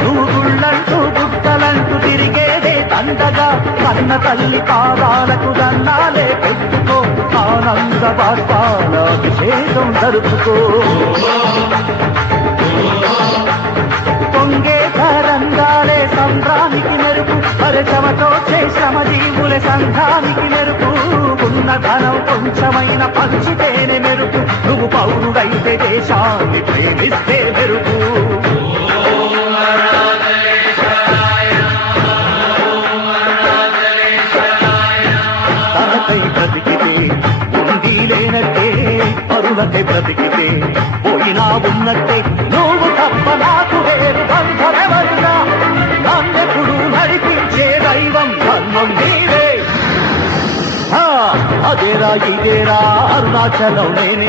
నువ్వు గుళ్ళంటూ గుట్టలంటూ తిరిగేదే తండగా కన్న తల్లి పాదాలకు దండాలే పెట్టుకో ఆనంద బాష్పాల అభిషేకం జరుపుకో పొంగే తరంగాలే సంద్రానికి మెరుపు పరిచమతో శ్రమజీవులే సంఘానికి మెరుపు ఉన్న ధనం కొంచెమైన పంచితేనే మెరుపు నువ్వు పౌరుడైతే దేశాన్ని ప్రేమిస్తే మెరుపు తనకై బ్రతికితే ఉండి లేనట్టే పరులకై బ్రతికితే పోయినా ఉన్నట్టే నువ్వు తప్ప నాకు వేరు బంధమెవరుగా నన్నెప్పుడు నడిపించే దైవం ధర్మం నీవే అదేరా ఇదేరా అరుణాచలం నేనే